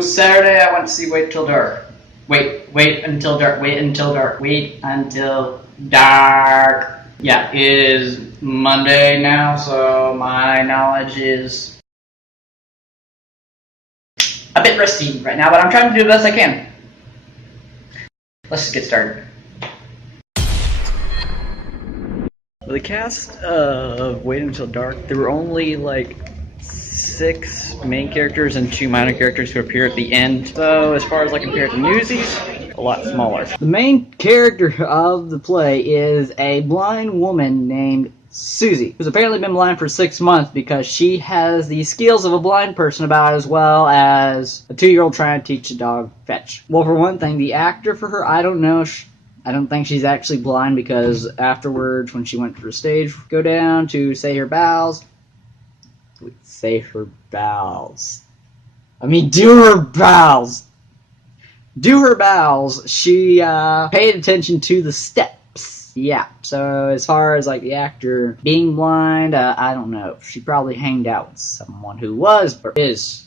Saturday I went to see Wait Till Dark. Wait until dark. Wait until dark. Wait until dark. Yeah, it is Monday now, so my knowledge is a bit rusty right now, but I'm trying to do the best I can. Let's just get started. The cast of Wait Until Dark, there were only like 6 main characters and 2 minor characters who appear at the end. So as far as like compared to Newsies, a lot smaller. The main character of the play is a blind woman named Susie, who's apparently been blind for 6 months because she has the skills of a blind person about as well as a 2-year-old trying to teach a dog fetch. Well, for one thing, the actor for her, I don't know. I don't think she's actually blind because afterwards, when she went to the stage, go down to say her bows. Say her bows. I mean, do her bows. Do her bows. She paid attention to the steps. Yeah. So as far as like the actor being blind, I don't know. She probably hanged out with someone who was or is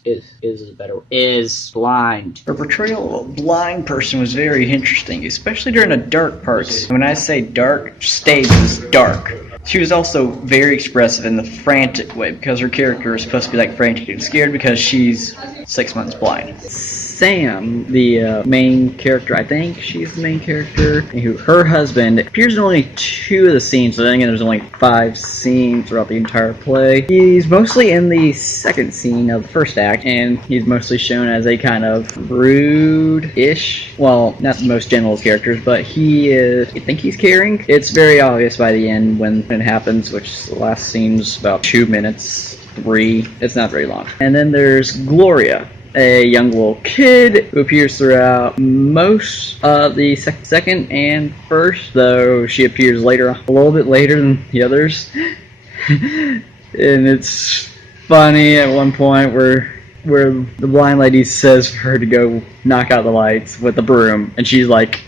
blind. Her portrayal of a blind person was very interesting, especially during the dark parts. When I say dark, stage is dark. She was also very expressive in the frantic way because her character is supposed to be like frantic and scared because she's 6 months blind. Sam, the main character, I think she's the main character, who her husband appears in only 2 of the scenes, so then again there's only 5 scenes throughout the entire play. He's mostly in the 2nd scene of the 1st act, and he's mostly shown as a kind of rude-ish, well, not the most gentle of characters, but he is, I think he's caring. It's very obvious by the end when it happens, which the last scene's about 2 minutes, 3, it's not very long. And then there's Gloria, a young little kid who appears throughout most of the second and 1st, though she appears later, a little bit later than the others. And it's funny at one point where the blind lady says for her to go knock out the lights with the broom, and she's like,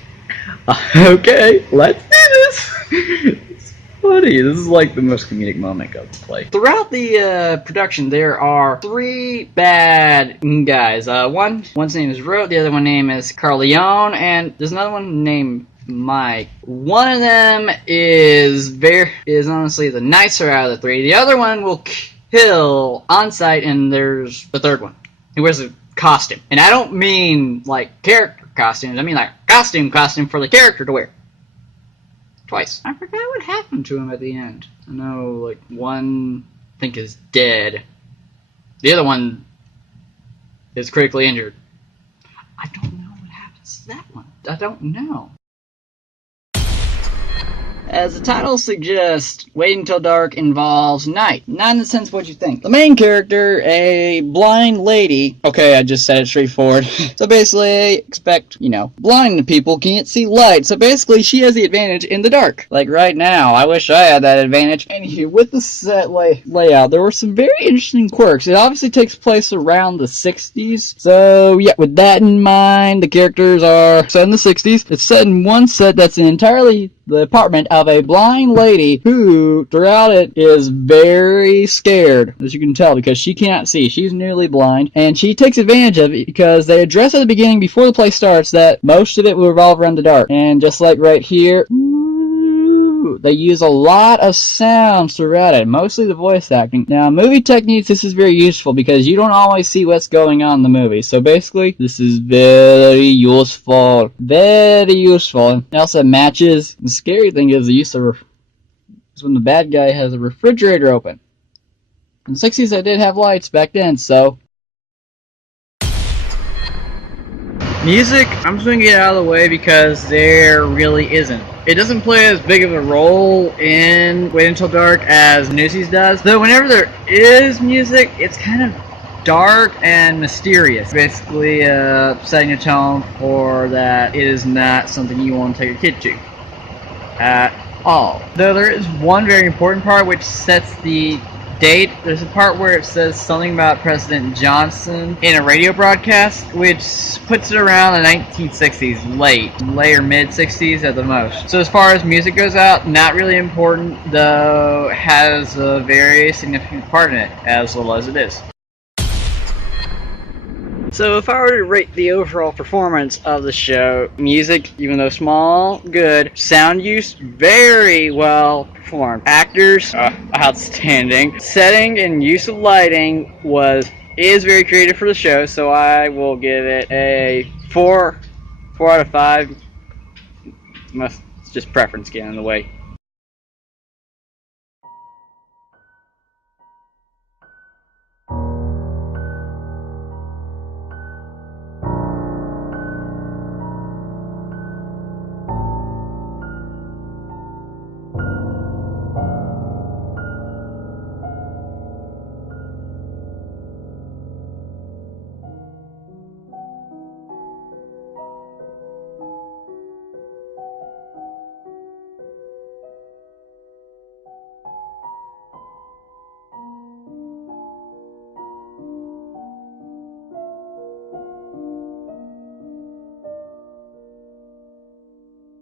okay, let's do this. Funny. This is like the most comedic moment of the play. Throughout the production, there are 3 bad guys. One's name is Rote, the other one's name is Carleone, and there's another one named Mike. One of them is honestly the nicer out of the 3. The other one will kill on sight, and there's the 3rd one. He wears a costume, and I don't mean like character costumes. I mean like costume for the character to wear. Twice. I forgot what happened to him at the end. I know, like, one, I think, is dead. The other one is critically injured. I don't know what happens to that one. I don't know. As the title suggests, Wait Until Dark involves night. Not in the sense of what you think. The main character, a blind lady. Okay, I just said it straightforward. So basically, expect, blind people can't see light. So basically, she has the advantage in the dark. Like right now, I wish I had that advantage. Anywho, with the set layout, there were some very interesting quirks. It obviously takes place around the 60s. So yeah, with that in mind, the characters are set in the 60s. It's set in one set that's entirely the apartment of a blind lady who, throughout it, is very scared, as you can tell, because she can't see. She's nearly blind, and she takes advantage of it because they address at the beginning, before the play starts, that most of it will revolve around the dark. And just like right here, they use a lot of sounds throughout it, mostly the voice acting. Now, movie techniques, this is very useful because you don't always see what's going on in the movie. So basically, this is very useful. Very useful. And it also matches. The scary thing is the use of is when the bad guy has a refrigerator open. In the 60s, they did have lights back then, so. Music, I'm just going to get out of the way because there really isn't. It doesn't play as big of a role in Wait Until Dark as Newsies does, though whenever there is music, it's kind of dark and mysterious. Basically, setting a tone for that it is not something you want to take a kid to at all. Though there is one very important part which sets the date. There's a part where it says something about President Johnson in a radio broadcast, which puts it around the 1960s, late or mid-60s at the most. So as far as music goes out, not really important, though has a very significant part in it, as little as it is. So if I were to rate the overall performance of the show, music, even though small, good. Sound use, very well performed. Actors, outstanding. Setting and use of lighting is very creative for the show, so I will give it a 4 out of 5. It's just preference getting in the way.